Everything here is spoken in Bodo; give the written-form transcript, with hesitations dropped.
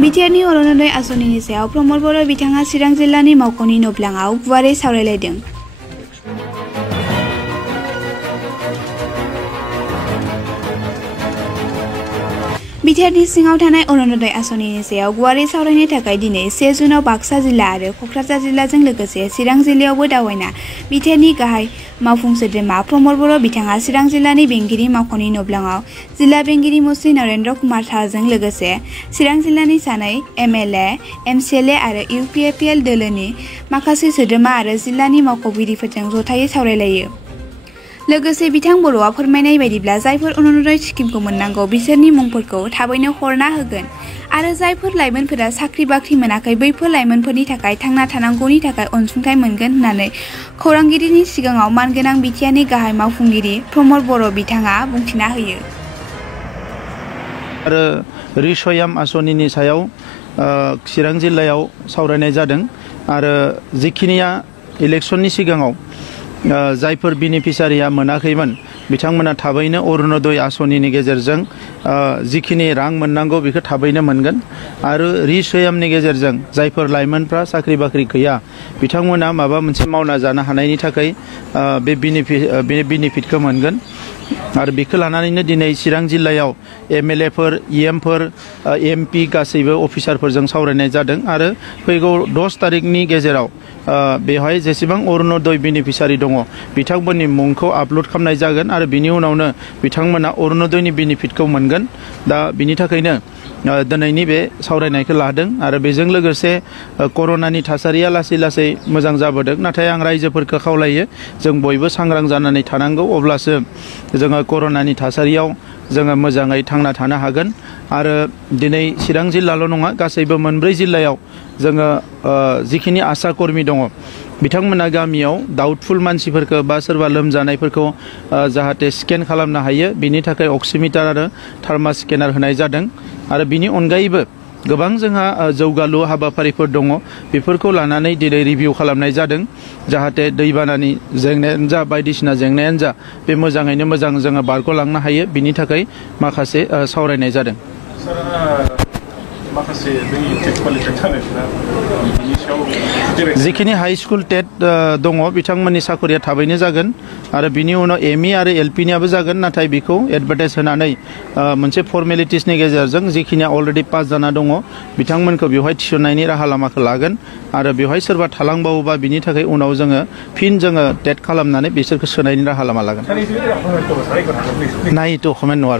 बिटिआरनि अरुणोदय आसनिनि सायाव प्रमद बर' बिथाङा चिरां जिल्लानि मावख'नि नब्लाङाव गुवारै सावरायलायदों। बिटिआरनि सिङाव थानाय अरुणोदय आसनिनि सायाव गुवारै सावरायनो थाखाय दिनै 1 जुनाव बाक्सा जिल्ला आरो क'क्राझार जिल्लाजों लोगोसे चिरां जिल्लायावबो दावबायना बिटिआरनि गाहाय मावफुं सोद्रोमा प्रमद बर' बिथाङा चिरां जिल्लानि बेंगिरि मावख'नि नब्लाङाव जिल्ला बेंगिरि मुस्रि नरेन्द्र कुमार साहाजों लोगोसे चिरां जिल्लानि सानै एमएलए, एमसिएलए आरो इउपिएपिएल दोलोनि माखासे सोद्रोमा आरो जिल्लानि मावख'गिरिफोरजों जथायै सावरायलायो। लोगोसे बिथां बर'आ फोरमायनाय बायदिब्ला जायफोर अरुणोदय स्किमखौ मोननांगौ बिसोरनि मुंफोरखौ थाबैनो हरना होगोन आरो जायफोर लाइमोनफोरा साख्रि बाख्रि मोनाखै बैफोर लाइमोनफोरनि थाखाय थांना थानांगौनि थाखाय अनसुंथाइ मोनगोन होननानै खौरांगिरिनि सिगाङाव मानगोनां बिटिआरनि गाहाय मावफुंगिरि प्रमद बर' बिथाङा बुंथिना होयो। आरो रिसयाम आसनिनि सायाव चिरां जिल्लायाव सावरायनाय जादों आरो जिखिनिया इलेक्शननि सिगाङाव जायफोर बेनिफिसारिया मोनाखैमोन बिथांमोना थाबैनो अरुणोदय आसनिनि गेजेरजों जिखिनि रां मोननांगौ बेखौ थाबैनो मोनगोन आरो रिसयामनि गेजेरजों जायफोर लाइमोनफ्रा साख्रि बाख्रि गैया बिथांमोना माबा मोनसे मावना जानो हानायनि थाखाय बे बेनिफिटखौ मोनगोन आरो बेखौ लानानैनो दिनै चिरां जिल्लायाव एमएलएफोर, इएमफोर, एमपि गासैबो अफिसारफोरजों सावरायनाय जादों आरो फैगौ 10 तारिखनि गेजेराव बेवहाय जेसेबां अरुणोदय बेनिफिसारि दङ बिथांमोननि मुंखौ आपल'ड खालामनाय जागोन आरो बिनि उनावनो बिथांमोना अरुणोदयनि बेनिफिटखौ मोनगोन। दा बिनि थाखायनो दिनैनि बे सावरायनायखौ लादों आरो बेजों लोगोसे कर'नानि थासारिया लासै लासै मोजां जाबोदों नाथाय आं रायजोफोरखौ खावलायो जों बयबो सांग्रां जानानै थानांगौ अब्लासो जोङो कर'नानि थासारियाव जोङो मोजाङै थांना थानो हागोन आरो दिनै चिरां जिल्लाल' नङा गासैबो मोनब्रै जिल्लायाव जोङो जिखिनि आसा कर्मि दङ बिथांमोना गामियाव डाउटफुल मानसिफोरखौ बा सोरबा लोमजानायफोरखौ जाहाथे स्केन खालामनो हायो बिनि थाखाय अक्सिमिटार आरो थार्मा स्केनार होनाय जादों आरो बिनि अनगायैबो गोबां जोंहा जौगालु हाबाफारिफोर दङ बेफोरखौ लानानै दिनै रिभिउ खालामनाय जादों जाहाथे दैबानानि जेंनायानो जा बायदिसिना जेंनायानो जा बे मोजाङैनो मोजां जोङो बारग'लांनो हायो बिनि थाखाय माखासे सावरायनाय जादों। जिखिनि हाई स्कुल टेट दङ बिथांमोननि साखरिया थाबैनो जागोन आरो बिनि उनाव एमइ आरो एलपिनियाबो जागोन नाथाय बेखौ एडभार्टाइज होनानै मोनसे फर्मेलिटिसनि गेजेरजों जिखिनिया अलरेडि पास जाना दङ बिथांमोनखौ बेवहाय थिसननायनि राहा लामाखौ लागोन आरो बेवहाय सोरबा थालांबावोबा बिनि थाखाय उनाव जोङो फिन जोङो टेट खालामनानै बिसोरखौ सोनायनि राहा लामा लागोन। नायथ' कमेन्ट नङा